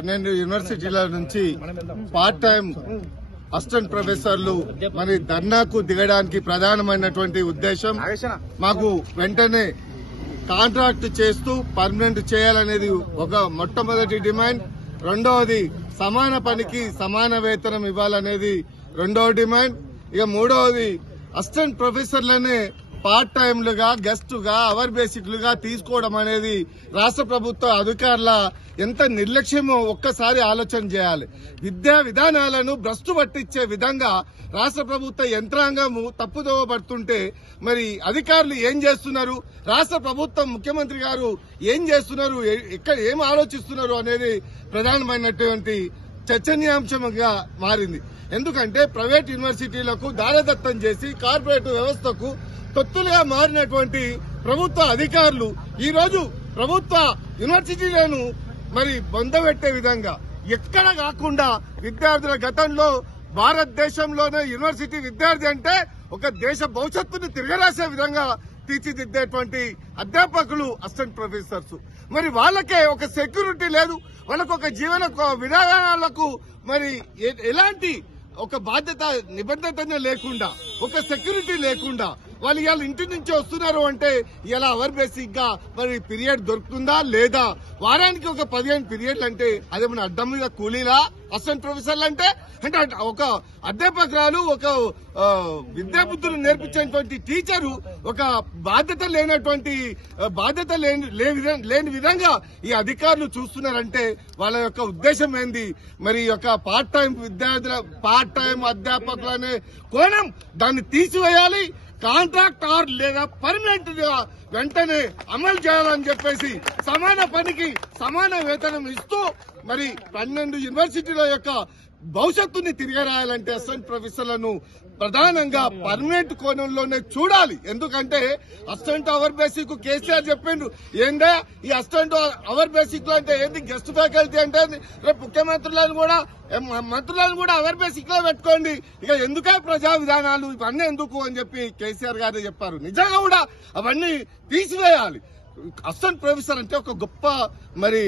12 యూనివర్సిటీల నుంచి part time assistant ప్రొఫెసర్లు మరి ధర్నాకు దిగడానికి ప్రధానమైనటువంటి ఉద్దేశం మాకు వెంటనే కాంట్రాక్ట్ చేస్తూ పర్మనెంట్ చేయాలనేది ఒక మొట్టమొదటి డిమాండ్. రెండవది సమాన పనికి సమాన వేతనం ఇవ్వాలనేది రెండవ డిమాండ్. ఇక మూడవది అసిస్టెంట్ ప్రొఫెసర్లనే పార్ట్ టైంలుగా గెస్టుగా అవర్ బేసిక్లుగా తీసుకోవడం అనేది రాష్ట్ర ప్రభుత్వ అధికారుల ఎంత నిర్లక్ష్యమో ఒక్కసారి ఆలోచన చేయాలి. విద్యా విధానాలను భ్రష్టు పట్టించే విధంగా రాష్ట్ర ప్రభుత్వ యంత్రాంగము తప్పుదోవ పడుతుంటే మరి అధికారులు ఏం చేస్తున్నారు, రాష్ట్ర ప్రభుత్వం ముఖ్యమంత్రి గారు ఏం చేస్తున్నారు, ఇక్కడ ఏం ఆలోచిస్తున్నారు అనేది ప్రధానమైనటువంటి చర్చనీయాంశంగా మారింది. ఎందుకంటే ప్రైవేట్ యూనివర్సిటీలకు దారదత్తం చేసి కార్పొరేట్ వ్యవస్థకు తొత్తులుగా మారినటువంటి ప్రభుత్వ అధికారులు ఈ రోజు ప్రభుత్వ యూనివర్సిటీలను మరి బొందబెట్టే విధంగా ఎక్కడ కాకుండా విద్యార్థుల గతంలో భారతదేశంలోనే యూనివర్సిటీ విద్యార్థి అంటే ఒక దేశ భవిష్యత్తును తిరగరాసే విధంగా తీర్చిదిద్దేటువంటి అధ్యాపకులు అసిస్టెంట్ ప్రొఫెసర్స్. మరి వాళ్ళకే ఒక సెక్యూరిటీ లేదు, వాళ్ళకు ఒక జీవన విధానాలకు మరి ఎలాంటి ఒక బాధ్యత నిబద్ధత లేకుండా, ఒక సెక్యూరిటీ లేకుండా వాళ్ళు ఇవాళ ఇంటి నుంచి వస్తున్నారు అంటే ఇలా అవర్ బేసిక్ గా మరి పీరియడ్ దొరుకుతుందా లేదా? వారానికి ఒక 15 పీరియడ్లు అంటే అదేమన్నా అడ్డం మీద కూలీలా అసిస్టెంట్ ప్రొఫెసర్లు అంటే ఒక అధ్యాపకురాలు ఒక విద్యాబుద్ధులు నేర్పించేటువంటి టీచరు ఒక బాధ్యత లేని విధంగా ఈ అధికారులు చూస్తున్నారంటే వాళ్ళ యొక్క ఉద్దేశం ఏంది? మరి యొక్క పార్ట్ టైం విద్యార్థుల పార్ట్ టైం అధ్యాపకులు అనే కోణం దాన్ని తీసివేయాలి, కాంట్రాక్ట్ ఆర్ లేదా పర్మనెంట్ గా వెంటనే అమలు చేయాలని చెప్పేసి సమాన పనికి సమాన వేతనం ఇస్తూ మరి 12 యూనివర్సిటీల యొక్క భవిష్యత్తుని తిరగరాయాలంటే అసిస్టెంట్ ప్రొఫెసర్లను ప్రధానంగా పర్మనెంట్ కోణంలోనే చూడాలి. ఎందుకంటే అసిస్టెంట్ అవర్ బేసిక్ కేసీఆర్ చెప్పిండు, ఏందే ఈ అసిస్టెంట్ అవర్ బేసిక్ లో అంటే ఏంది, గెస్ట్ ఫ్యాకల్టీ అంటే రేపు ముఖ్యమంత్రులను కూడా అవర్ బేసిక్ లో పెట్టుకోండి, ఇక ఎందుకే ప్రజా విధానాలు ఇవన్నీ ఎందుకు అని చెప్పి కేసీఆర్ గారు చెప్పారు. నిజంగా కూడా అవన్నీ తీసివేయాలి. అసిస్టెంట్ ప్రొఫెసర్ అంటే ఒక గొప్ప మరి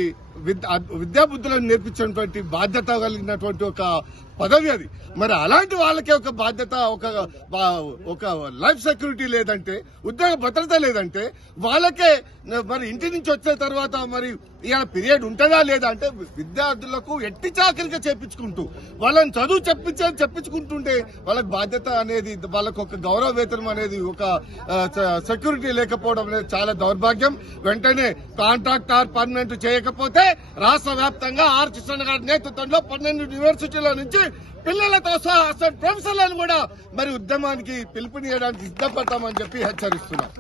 విద్యాబుద్ధులను నేర్పించినటువంటి బాధ్యత కలిగినటువంటి ఒక పదవి అది. మరి అలాంటి వాళ్ళకే ఒక బాధ్యత, ఒక లైఫ్ సెక్యూరిటీ లేదంటే, ఉద్యోగ భద్రత లేదంటే వాళ్ళకే మరి ఇంటి నుంచి వచ్చిన తర్వాత మరి ఇవాళ పీరియడ్ ఉంటుందా లేదా అంటే విద్యార్థులకు ఎట్టి చాకరిగా చేపించుకుంటూ వాళ్ళని చదువు చెప్పించుకుంటుంటే వాళ్ళకి బాధ్యత అనేది, వాళ్ళకు ఒక గౌరవ వేతనం అనేది, ఒక సెక్యూరిటీ లేకపోవడం అనేది చాలా దౌర్భాగ్యం. వెంటనే కాంట్రాక్ట్ ఆర్ పర్మనెంట్ చేయకపోతే రాష్ట్ర వ్యాప్తంగా ఆర్ కృష్ణ గారి నేతృత్వంలో 12 యూనివర్సిటీల నుంచి పిల్లలతో సహా అసలు ప్రొఫెసర్లను కూడా మరి ఉద్యమానికి పిలుపునియడానికి సిద్ధపడతామని చెప్పి హెచ్చరిస్తున్నారు.